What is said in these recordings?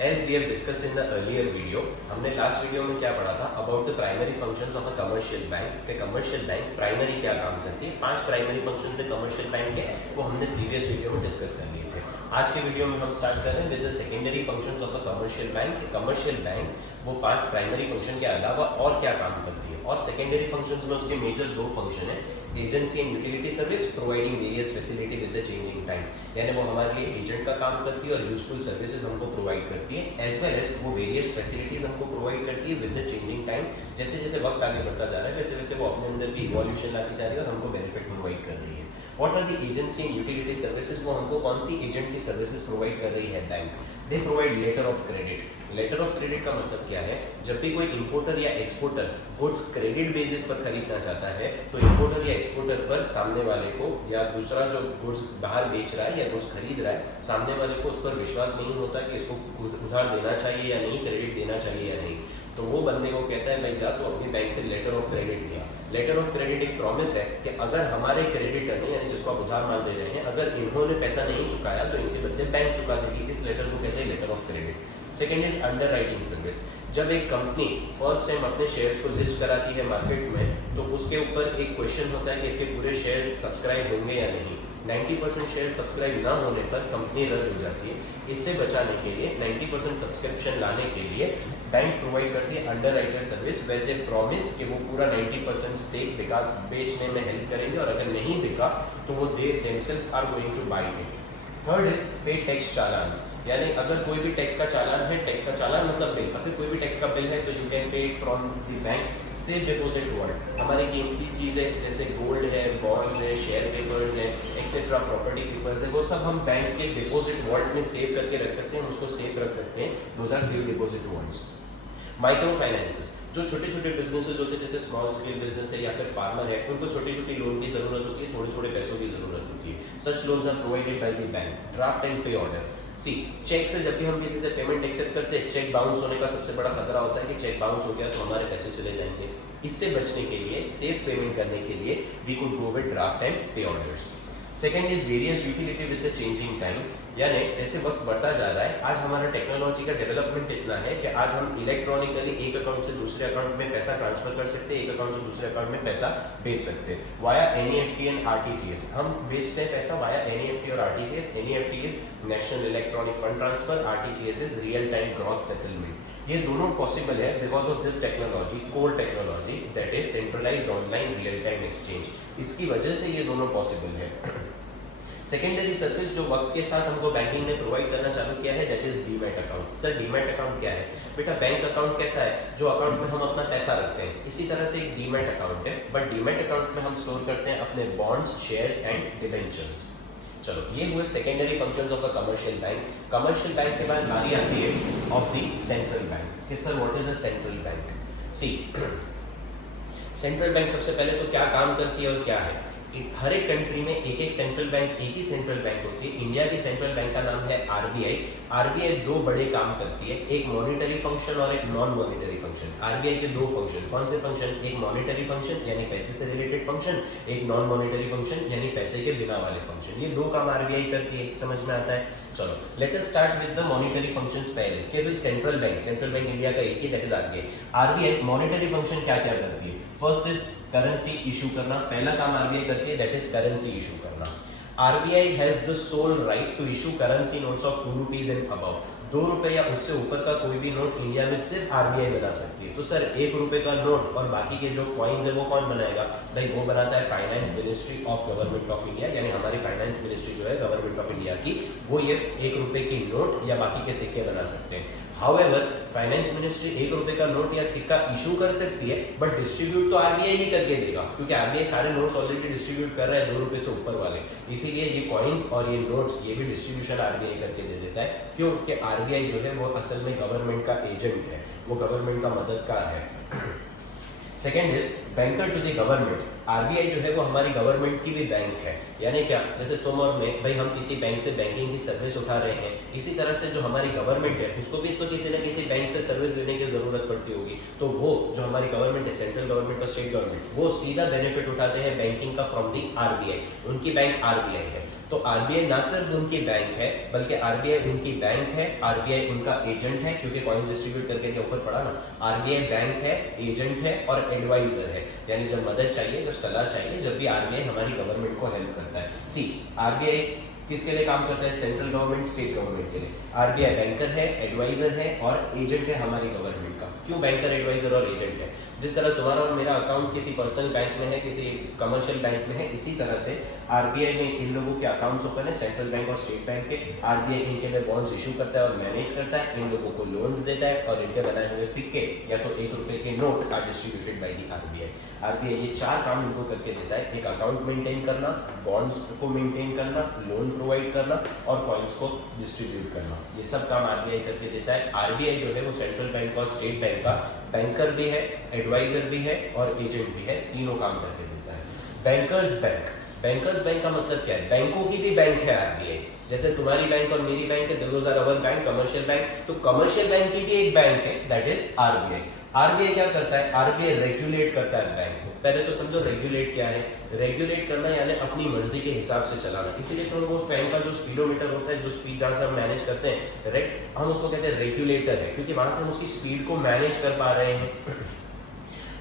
As we have discussed in the earlier video, हमने last video में क्या पढ़ा था about the primary functions of a commercial bank के कमर्शियल बैंक प्राइमरी क्या काम करती है। 5 प्राइमरी फंक्शन है कमर्शियल बैंक के, वो हमने प्रीवियस वीडियो में डिस्कस कर लिए थे। आज के वीडियो में हम स्टार्ट कर रहे हैं with the secondary functions of a commercial bank. Commercial bank वो 5 प्राइमरी फंक्शन के अलावा और क्या काम करती है, और सेकेंडरी फंक्शंस में उसके मेजर 2 फंक्शन है, agency and utility service providing various facility with the changing time, यानी वो हमारे लिए एजेंट का काम करती है और यूजफुल सर्विसेज हमको प्रोवाइड करती है, एज वेल एज वो वेरियस फैसिलिटीज हमको प्रोवाइड करती है विद द चेंजिंग टाइम। जैसे जैसे वक्त आगे बढ़ता जा रहा है वैसे वैसे वो अपने अंदर भी इवोल्यूशन लाती जा रही है और हमको बेनिफिट प्रोवाइड कर रही है। What are the agency and utility services, वो हमको कौन सी एजेंट की सर्विसेज प्रोवाइड कर रही है bank. They provide letter of credit. Letter of credit का मतलब क्या है, जब भी कोई इंपोर्टर या एक्सपोर्टर गुड्स क्रेडिट बेसिस पर खरीदना चाहता है तो इंपोर्टर या एक्सपोर्टर पर सामने वाले को या दूसरा जो गुड्स बाहर बेच रहा है या गुड्स खरीद रहा है सामने वाले को उस पर विश्वास नहीं होता कि इसको उधार देना चाहिए या नहीं, क्रेडिट देना चाहिए या नहीं, तो वो बंदे को कहता है भाई जा तो अपनी बैंक से लेटर ऑफ क्रेडिट लिया। लेटर ऑफ क्रेडिट एक प्रॉमिस है कि अगर हमारे क्रेडिटर ने, यानी जिसको आप उधार मान दे रहे हैं, अगर इन्होंने पैसा नहीं चुकाया तो इनके बदले बैंक चुका देगी। इस लेटर को कहते हैं letter of credit. Second is underwriting service. जब एक कंपनी फर्स्ट टाइम अपने शेयर्स को लिस्ट कराती है मार्केट में तो उसके ऊपर एक क्वेश्चन होता है कि इसके पूरे शेयर्स सब्सक्राइब होंगे या नहीं। 90% शेयर सब्सक्राइब ना होने पर कंपनी रद्द हो जाती है। इससे बचाने के लिए 90% सब्सक्रिप्शन लाने के लिए बैंक प्रोवाइड करती है underwriter service, where they promise कि वो पूरा 90% स्टेक बेचने में हेल्प करेंगे और अगर नहीं बिका तो वो they themselves are going to buy it. Third is pay tax चालान, यानी अगर कोई भी टैक्स का चालान है, टैक्स का चालान मतलब बिल, अगर कोई भी टैक्स का बिल है तो you can pay it from the bank safe deposit vault. हमारी कीमती चीज़ें जैसे गोल्ड है, बॉन्ड्स है, शेयर पेपर्स है, एक्सेट्रा प्रॉपर्टी पेपर्स है, वो सब हम बैंक के डिपॉजिट वॉल्ट में सेव करके रख सकते हैं, उसको सेफ रख सकते हैं। Those are safe deposit vaults. Microfinances, जो छोटे छोटे बिजनेसेस होते हैं जैसे स्मॉल स्केल बिजनेस है या फिर फार्मर है, उनको छोटी छोटी लोन की जरूरत होती है, थोड़े थोड़े पैसों की जरूरत होती है। Such loans are provided by the bank. Draft and pay order, see cheque से जब भी हम किसी से पेमेंट एक्सेप्ट करते हैं, चेक बाउंस होने का सबसे बड़ा खतरा होता है कि चेक बाउंस हो गया तो हमारे पैसे चले जाएंगे। इससे बचने के लिए, सेफ पेमेंट करने के लिए we could go with draft and pay orders. Second is various utility with the changing time, यानी जैसे वक्त बढ़ता जा रहा है, आज हमारा टेक्नोलॉजी का डेवलपमेंट इतना है कि आज हम इलेक्ट्रॉनिकली एक अकाउंट से दूसरे अकाउंट में पैसा ट्रांसफर कर सकते हैं, एक अकाउंट से दूसरे अकाउंट में पैसा भेज सकते हैं वाया एनईएफटी एंड आरटीजीएस। हम भेजते हैं पैसा वाया एनईएफटी और RTGS. NEFT is national electronic fund transfer, RTGS is real time gross settlement. ये दोनों पॉसिबल है because of this technology, core technology, that is centralised online real time exchange. इसकी वजह से ये दोनों पॉसिबल है। सेकेंडरी सर्विस जो वक्त के साथ हमको बैंकिंग ने प्रोवाइड करना चालू किया है, that is demat account. Sir demat account क्या है? बेटा बैंक अकाउंट कैसा है, जो अकाउंट में हम अपना पैसा रखते हैं, इसी तरह से एक डीमैट अकाउंट है, बट डीमैट अकाउंट में हम स्टोर करते हैं अपने बॉन्ड्स, शेयर्स एंड डिबेंचर्स। चलो ये हुए secondary functions of a commercial bank. Commercial bank के बाद बारी आती है ऑफ द सेंट्रल बैंक कि sir what is a central bank. See central bank सबसे पहले तो क्या काम करती है और क्या है। हर एक कंट्री में एक एक सेंट्रल बैंक, एक ही सेंट्रल बैंक होती है। इंडिया की सेंट्रल बैंक का नाम है आरबीआई। आरबीआई 2 बड़े काम करती है, एक मॉनिटरी फंक्शन और एक नॉन मॉनिटरी फंक्शन। आरबीआई के 2 फंक्शन, कौन से फंक्शन? एक मॉनिटरी फंक्शन यानी पैसे से रिलेटेड फंक्शन, एक नॉन मॉनिटरी फंक्शन यानी पैसे के बिना वाले फंक्शन। ये 2 काम आरबीआई करती है, समझ में आता है। चलो let us start with the monetary functions पहले कि सेंट्रल बैंक इंडिया का एक ही, that is RBI. RBI monetary function क्या क्या करती है? फर्स्ट इज करेंसी इशू करना, पहला काम आरबीआई करती है, दैट इज करेंसी इशू करना। RBI has the sole right to issue currency notes of 2 rupees and above. 2 रुपए या उससे ऊपर का कोई भी नोट इंडिया में सिर्फ आरबीआई बना सकती है। तो सर 1 रुपए का नोट और बाकी के जो कॉइन्स है वो कौन बनाएगा? भाई वो बनाता है finance ministry of government of India, यानी हमारी फाइनेंस मिनिस्ट्री जो है गवर्नमेंट ऑफ इंडिया की, वो ये 1 रुपए की नोट या बाकी के सिक्के बना सकते हैं। हाउएवर फाइनेंस मिनिस्ट्री 1 रुपए का नोट या सिक्का इशू कर सकती है, बट डिस्ट्रीब्यूट तो आरबीआई ही करके देगा, क्योंकि आरबीआई सारे नोट्स ऑलरेडी डिस्ट्रीब्यूट कर रहा है 2 रुपए से ऊपर वाले। इसीलिए ये कॉइन्स और ये नोट्स, ये भी डिस्ट्रीब्यूशन आरबीआई करके दे देता है। क्यों? कि आरबीआई जो है वो असल में गवर्नमेंट का एजेंट है, वो गवर्नमेंट का मददगार है। Second is banker to the government. RBI जो है वो हमारी गवर्नमेंट की भी बैंक है, यानी क्या, जैसे तुम और मैं भाई, हम किसी बैंक से बैंकिंग की सर्विस उठा रहे हैं, इसी तरह से जो हमारी गवर्नमेंट है उसको भी तो किसी न किसी बैंक से सर्विस लेने की जरूरत पड़ती होगी। तो वो जो हमारी गवर्नमेंट है, सेंट्रल गवर्नमेंट और स्टेट गवर्नमेंट, वो सीधा बेनिफिट उठाते हैं बैंकिंग का फ्रॉम दी आरबीआई। उनकी बैंक आरबीआई है, तो आरबीआई ना सिर्फ उनकी बैंक है बल्कि आरबीआई उनकी बैंक है, आरबीआई उनका एजेंट है, क्योंकि कॉइन्स डिस्ट्रीब्यूट करके के ऊपर पढ़ा ना, आरबीआई बैंक है, एजेंट है और एडवाइजर है। यानी जब मदद चाहिए, जब सलाह चाहिए, जब भी आरबीआई हमारी गवर्नमेंट को हेल्प करता है। सी आरबीआई किसके लिए काम करता है? सेंट्रल गवर्नमेंट, स्टेट गवर्नमेंट के लिए। आरबीआई बैंकर है, एडवाइजर है और एजेंट है हमारी गवर्नमेंट का। क्यों बैंकर, एडवाइजर और एजेंट है? जिस तरह तुम्हारा और मेरा अकाउंट किसी पर्सनल बैंक में है, किसी कमर्शियल बैंक में है, इसी तरह से आरबीआई में इन लोगों के अकाउंट्स ओपन है, सेंट्रल बैंक और स्टेट बैंक के। आरबीआई इनके लिए बॉन्ड्स इशू करता है और मैनेज करता है, इन लोगों को लोन्स देता है और इनके बनाए हुए सिक्के या तो ₹1 के note are distributed by the RBI. RBI ये 4 काम इनको करके देता है: एक अकाउंट मेंटेन करना, बॉन्ड्स को मेंटेन करना, लोन प्रोवाइड करना और कॉइन्स को डिस्ट्रीब्यूट करना। ये सब काम आरबीआई करके देता है। आरबीआई जो है वो सेंट्रल बैंक और स्टेट बैंक का बैंकर भी है, एडवाइजर भी है और एजेंट भी है, तीनों काम करके देता है। बैंकर्स बैंक, बैंकर्स बैंक का मतलब क्या है? बैंकों की भी बैंक है आरबीआई। जैसे तुम्हारी बैंक और मेरी बैंक है, those are our bank, commercial bank, तो कमर्शियल बैंक की भी एक बैंक है, दैट इज आरबीआई। आरबीआई क्या करता है? आरबीआई रेगुलेट करता है बैंक को। पहले तो समझो रेगुलेट क्या है। रेगुलेट करना यानी अपनी मर्जी के हिसाब से चलाना। इसीलिए तो वो फैन का जो स्पीडोमीटर होता है, जो स्पीड जहाँ से हम मैनेज करते हैं, राइट, हम उसको कहते हैं रेगुलेटर है, क्योंकि वहां से हम उसकी स्पीड को मैनेज कर पा रहे हैं।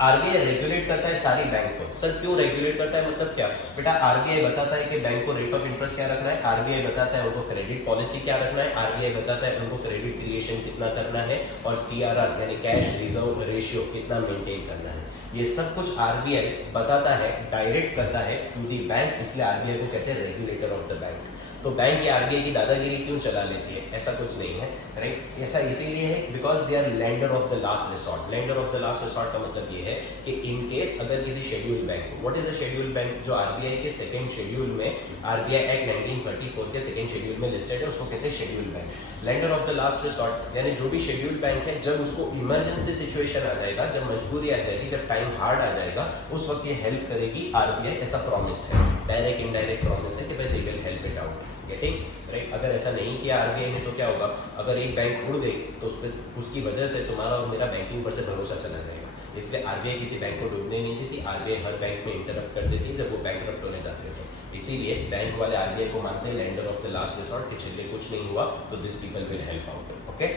आरबीआई रेगुलेट करता है सारी बैंक को। सर क्यों रेगुलेट करता है, मतलब क्या? बेटा आरबीआई बताता है कि बैंक को रेट ऑफ इंटरेस्ट क्या रखना है, आरबीआई बताता है उनको क्रेडिट पॉलिसी क्या रखना है, आरबीआई बताता है उनको क्रेडिट क्रिएशन कितना करना है और सीआरआर यानी कैश रिजर्व रेशियो कितना मेंटेन करना है। ये सब कुछ आरबीआई बताता है, डायरेक्ट करता है टू दी बैंक, इसलिए आरबीआई को कहते हैं रेगुलेटर ऑफ द बैंक। तो बैंक ये आरबीआई की दादागिरी क्यों चला लेती है? ऐसा कुछ नहीं है, राइट। ऐसा इसीलिए है because they are lender of the last resort. Lender of the last resort का मतलब ये है कि इन केस अगर किसी शेड्यूल बैंक को, what is a schedule bank? जो आरबीआई के सेकंड शेड्यूल में, आरबीआई एक्ट 1934 के सेकंड शेड्यूल में लिस्टेड है, उसको कहते हैं schedule bank. Lender of the last resort यानी जो भी शेड्यूल बैंक है, जब उसको इमरजेंसी सिचुएशन आ जाएगा, जब मजबूरी आ जाएगी, जब टाइम हार्ड आ जाएगा, उस वक्त ये हेल्प करेगी आरबीआई। ऐसा प्रॉमिस है, डायरेक्ट इनडायरेक्ट प्रॉमिस है कि भाई they will help it out. Getting right? अगर ऐसा नहीं किया आरबीआई ने तो क्या होगा? अगर एक बैंक उड़ गई तो उस पर, उसकी वजह से तुम्हारा और मेरा बैंकिंग पर से भरोसा चला जाएगा। इसलिए आरबीआई किसी बैंक को डूबने नहीं देती। आरबीआई हर बैंक में इंटरप्ट कर देती है जब वो बैंकरप्ट होने जाते हैं। इसीलिए बैंक वाले आरबीआई को मानते हैं lender of the last resort, कि चलिए कुछ नहीं हुआ तो this people will help out. Okay.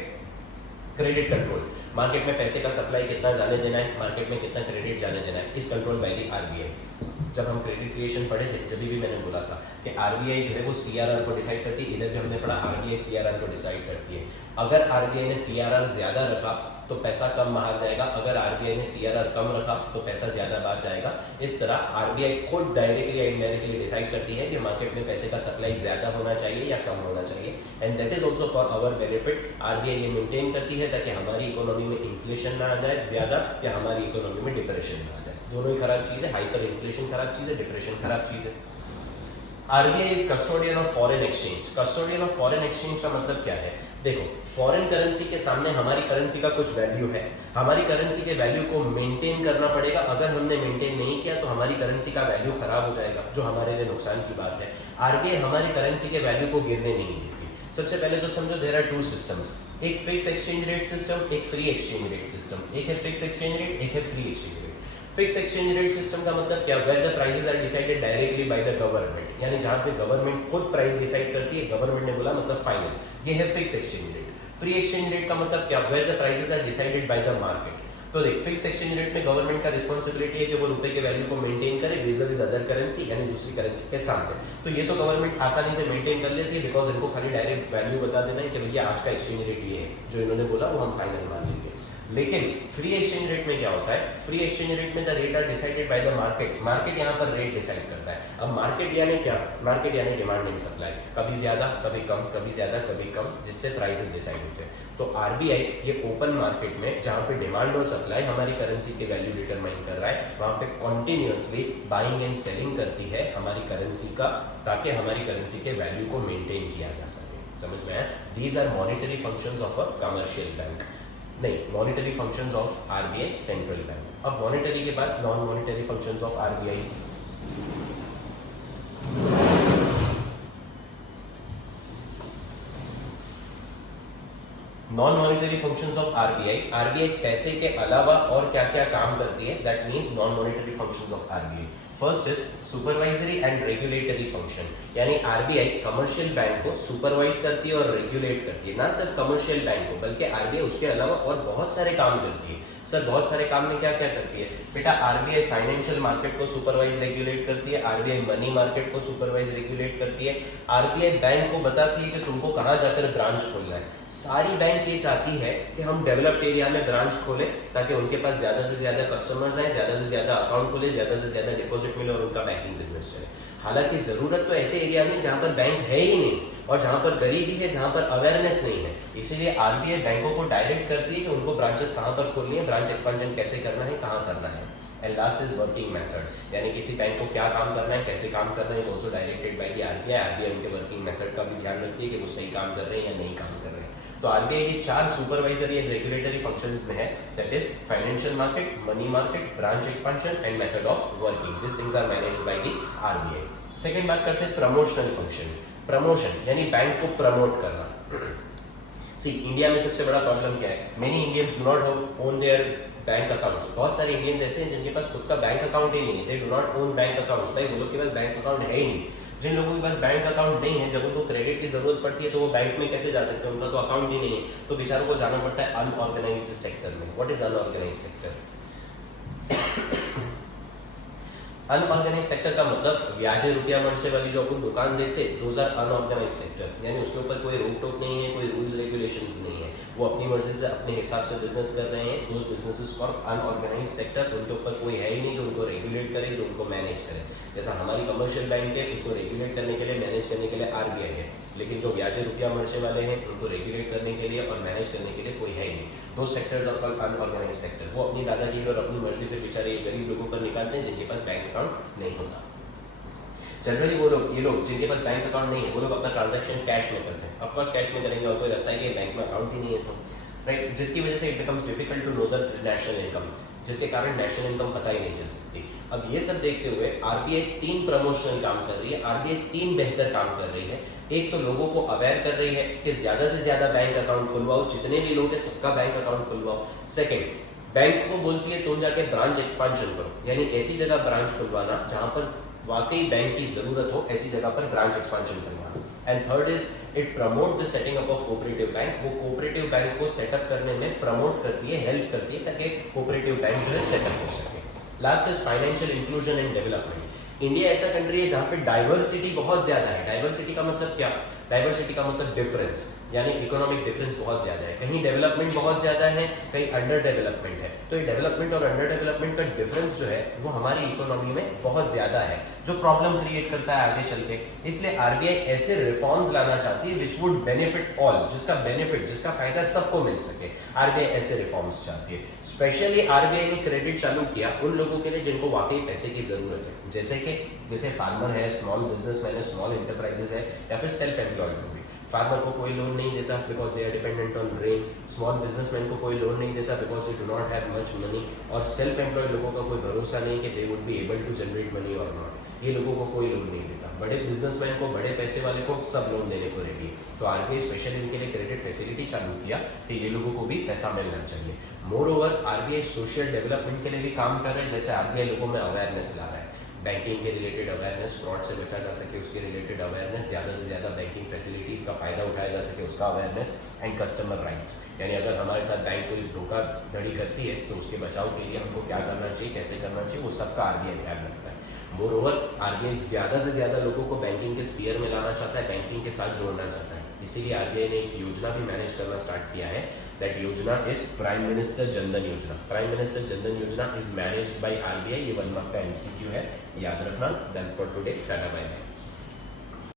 Credit control, market में पैसे का सप्लाई कितना जाने देना है, मार्केट में कितना क्रेडिट जाने देना है, इस कंट्रोल बाय द आरबीआई। जब हम क्रेडिट क्रिएशन पढ़े थे, जब भी मैंने बोला था कि आरबीआई जो है वो सीआरआर को डिसाइड करती है। इधर भी हमने पढ़ा आरबीआई सीआरआर को डिसाइड करती है। अगर आरबीआई ने सीआरआर ज्यादा रखा तो पैसा कम बाहर जाएगा, अगर आरबीआई ने सीआरआर कम रखा तो पैसा ज्यादा बाहर जाएगा। इस तरह आरबीआई खुद डायरेक्टली या इनडायरेक्टली डिसाइड करती है कि मार्केट में पैसे का सप्लाई ज्यादा होना चाहिए या कम होना चाहिए, and that is also for our benefit. RBI ये मेंटेन करती है ताकि हमारी इकोनॉमी में इन्फ्लेशन ना आ जाए ज्यादा या हमारी इकोनॉमी में डिप्रेशन ना आ जाए। दोनों ही खराब चीज है, हाइपर इन्फ्लेशन खराब चीज है, डिप्रेशन खराब चीज है। RBI is custodian of foreign exchange. Custodian of foreign exchange का मतलब क्या है? देखो, फॉरेन करेंसी के सामने हमारी करेंसी का कुछ वैल्यू है, हमारी करेंसी के वैल्यू को मेंटेन करना पड़ेगा। अगर हमने मेंटेन नहीं किया तो हमारी करेंसी का वैल्यू खराब हो जाएगा, जो हमारे लिए नुकसान की बात है। आरबीआई हमारी करेंसी के वैल्यू को गिरने नहीं देती। सबसे पहले तो समझो देयर आर टू सिस्टम्स, एक फिक्स एक्सचेंज रेट सिस्टम, एक फ्री एक्सचेंज रेट सिस्टम। एक है फिक्स एक्सचेंज रेट, एक है free exchange rate. Fix exchange rate system का मतलब क्या? Where the prices are decided directly by the government, यानी जहां पे गवर्नमेंट खुद प्राइस डिसाइड करती है, गवर्नमेंट ने बोला मतलब फाइनल, ये है fix exchange rate. Free exchange rate का मतलब क्या? Where the prices are decided by the market. तो देख, फिक्स एक्सचेंज रेट में गवर्नमेंट का रिस्पांसिबिलिटी है कि वो रुपए के वैल्यू को मेंटेन करे विज़ अदर करेंसी, यानी दूसरी करेंसी के सामने। तो ये तो गवर्नमेंट आसानी से मेंटेन कर लेती है, बिकॉज इनको खाली डायरेक्ट वैल्यू बता देना है कि भैया आज का एक्सचेंज रेट ये है, जो इन्होंने बोला वो हम फाइनल मान लेंगे। लेकिन फ्री एक्सचेंज रेट में क्या होता है? फ्री एक्सचेंज रेट में the rate are decided by the market. Market यहाँ पर रेट डिसाइड करता है। अब मार्केट यानी क्या? मार्केट यानी डिमांड एंड सप्लाई, कभी ज्यादा कभी कम, कभी ज्यादा कभी कम, जिससे प्राइसेस डिसाइड होते हैं। तो आरबीआई ये ओपन मार्केट में जहाँ पे डिमांड और सप्लाई हमारी करेंसी के वैल्यू डिटरमाइन कर रहा है, वहाँ पे कॉन्टिन्यूसली बाइंग एंड सेलिंग करती है हमारी करेंसी का, ताकि हमारी करेंसी के वैल्यू को मेंटेन किया जा सके। समझ में आया? These are monetary functions of a commercial bank, नहीं, monetary functions of RBI central bank. अब मॉनिटरी के बाद non monetary functions of RBI. Non monetary functions of RBI, RBI पैसे के अलावा और क्या क्या काम करती है, that means non monetary functions of RBI. First is supervisory and regulatory function, यानी आरबीआई कमर्शियल बैंक को सुपरवाइज करती है और रेगुलेट करती है। ना सिर्फ कमर्शियल बैंक को, बल्कि आरबीआई उसके अलावा और बहुत सारे काम करती है। सर बहुत सारे काम में क्या क्या करती है बेटा? आरबीआई फाइनेंशियल मार्केट को सुपरवाइज रेगुलेट करती है, आरबीआई मनी मार्केट को सुपरवाइज रेगुलेट करती है, आरबीआई बैंक को बताती है कि तुमको कहाँ जाकर ब्रांच खोलना है। सारी बैंक ये चाहती है कि हम डेवलप्ड एरिया में ब्रांच खोलें ताकि उनके पास ज्यादा से ज्यादा कस्टमर्स आए, ज्यादा से ज्यादा अकाउंट खोले, ज्यादा से ज्यादा डिपॉजिट मिले और उनका बैंकिंग बिजनेस चले। हालांकि जरूरत तो ऐसे एरिया में जहां पर बैंक है ही नहीं और जहां पर गरीबी है, जहां पर अवेयरनेस नहीं है, इसीलिए आरबीआई बैंकों को डायरेक्ट करती है कि उनको ब्रांचेस कहां पर खोलनी है, ब्रांच एक्सपेंशन कैसे करना है, कहां करना है। And last is working method, यानी किसी बैंक को क्या काम करना है, कैसे काम करना है, is also directed by the RBI. RBI उनके वर्किंग मेथड का भी ध्यान रखती है कि वो सही काम कर रहे हैं या नहीं काम कर रहे हैं। तो आरबीआई की 4 सुपरवाइजरी एंड रेगुलेटरी फंक्शंस में है, that is financial market, money market, branch expansion and method of working. This things are managed by the RBI. Second बात करते हैं प्रमोशनल फंक्शन। प्रमोशन यानी बैंक को प्रमोट करना। सी इंडिया में सबसे बड़ा प्रॉब्लम क्या है? Many Indians do not own their bank accounts. बहुत सारे इंडियंस ऐसे हैं जिनके पास खुद का बैंक अकाउंट ही नहीं है, दे do not own bank accounts. भाई वो लोग के पास बैंक अकाउंट है ही नहीं। जिन लोगों के पास बैंक अकाउंट नहीं है, जब उनको क्रेडिट की जरूरत पड़ती है तो वो बैंक में कैसे जा सकते हैं? उनका तो अकाउंट ही नहीं है, तो बेचारों को जाना पड़ता है अनऑर्गेनाइज्ड सेक्टर में। What is unorganised sector? Unorganise sector का मतलब ब्याज रुपया मर्चे वाली जो अपन दुकान देखते, दोज आर अनऑर्गेनाइज सेक्टर, यानी उसके ऊपर कोई रोक टोक नहीं है, कोई रूल्स रेगुलेशंस नहीं है, वो अपनी मर्जी से अपने हिसाब से बिजनेस कर रहे हैं। Those businesses for unorganise sector, उनके ऊपर कोई है ही नहीं जो उनको रेगुलेट करे, जो उनको मैनेज करे। जैसा हमारी कमर्शियल बैंक है, उसको रेगुलेट करने के लिए, मैनेज करने के लिए आरबीआई है, लेकिन जो ब्याज रुपया मर्चे वाले हैं उनको रेगुलेट करने के लिए और मैनेज करने के लिए कोई है ही नहीं। दो सेक्टर्स ऑफ अनऑर्गेनाइज सेक्टर, वो अपनी दादागिरी और अपनी मर्जी फिर बेचारे गरीब लोगों पर निकालते हैं जिनके पास बैंक अकाउंट नहीं होता। जनरली वो लोग, ये लोग जिनके पास बैंक अकाउंट नहीं है, वो लोग अपना ट्रांजैक्शन कैश में करते हैं। ऑफ कोर्स कैश में करेंगे और कोई रास्ता है कि बैंक में अकाउंट ही नहीं है तो राइट, जिसकी वजह से it becomes difficult to know the national income, जिसके कारण नेशनल इनकम पता ही नहीं चल सकती। अब ये सब देखते हुए आरबीआई 3 प्रमोशनल काम कर रही है, आरबीआई 3 बेहतर काम कर रही है। एक तो लोगों को अवेयर कर रही है कि ज्यादा से ज्यादा बैंक अकाउंट खुलवाओ, जितने भी लोग हैं सबका बैंक अकाउंट खुलवाओ। सेकंड, बैंक को बोलती है तुम जाके ब्रांच एक्सपेंशन करो, यानी ऐसी जगह ब्रांच खुलवाना जहां पर वाकई बैंक की जरूरत हो, ऐसी जगह पर ब्रांच एक्सपेंशन करवाना। And third is it promote the setting up of cooperative bank, वो कोऑपरेटिव बैंक को सेटअप करने में प्रमोट करती है, हेल्प करती है ताकि कोऑपरेटिव बैंक जो है सेटअप हो सके। Last is financial inclusion and development. India ऐसा कंट्री है जहां पे डाइवर्सिटी बहुत ज्यादा है। डाइवर्सिटी का मतलब क्या? डाइवर्सिटी का मतलब डिफरेंस, यानी इकोनॉमिक डिफरेंस बहुत ज्यादा है। कहीं डेवलपमेंट बहुत ज्यादा है, कहीं अंडर डेवलपमेंट है। तो ये डेवलपमेंट और अंडर डेवलपमेंट का डिफरेंस जो है वो हमारी इकोनॉमी में बहुत ज्यादा है, जो प्रॉब्लम क्रिएट करता है आगे चल के। इसलिए आरबीआई ऐसे रिफॉर्म्स लाना चाहती है विच वुड बेनिफिट ऑल, जिसका बेनिफिट, जिसका फायदा सबको मिल सके। आरबीआई ऐसे रिफॉर्म्स चाहती है। स्पेशली आरबीआई ने क्रेडिट चालू किया उन लोगों के लिए जिनको वाकई पैसे की जरूरत है, जैसे फार्मर है, स्मॉल बिजनेसमैन है, स्मॉल एंटरप्राइजेस है, या फिर सेल्फ एम्प्लॉयड लोग। फार्मर को कोई लोन नहीं देता because they are dependent on rain, small businessman को कोई लोन नहीं देता because they do not have much money, और सेल्फ एम्प्लॉयड लोगों का कोई भरोसा नहीं कि they would be able to generate money और नॉट। ये लोगों को कोई लोन नहीं देता। बड़े बिजनेसमैन को, बड़े पैसे वाले को सब लोन देने को रेडी है। तो आरबीआई स्पेशली इनके लिए क्रेडिट फैसिलिटी चालू किया कि ये लोगों को भी पैसा मिलना चाहिए। More over RBI social development के लिए भी काम कर रहे हैं, जैसे आरबीआई लोगों में अवेयरनेस ला रहा है, बैंकिंग के रिलेटेड अवेयरनेस, फ्रॉड से बचा जा सके उसके रिलेटेड अवेयरनेस, ज़्यादा से ज़्यादा बैंकिंग फैसिलिटीज़ का फायदा उठाया जा सके उसका अवेयरनेस, एंड कस्टमर राइट्स, यानी अगर हमारे साथ बैंक कोई धोखाधड़ी करती है तो उसके बचाव के लिए हमको क्या करना चाहिए, कैसे करना चाहिए, वो सबका आरबीआई ध्यान रखता है। मोर ओवर आरबीआई ज़्यादा से ज़्यादा लोगों को बैंकिंग के स्फीयर में लाना चाहता है, बैंकिंग के साथ जोड़ना चाहता है। इसीलिए आरबीआई ने एक योजना भी मैनेज करना स्टार्ट किया है। दैट योजना इज प्राइम मिनिस्टर जनधन योजना। प्राइम मिनिस्टर जनधन योजना इज मैनेज्ड बाय आरबीआई। ये 1 मार्क का एमसीक्यू है, याद रखना। Done for today, tata bye bye.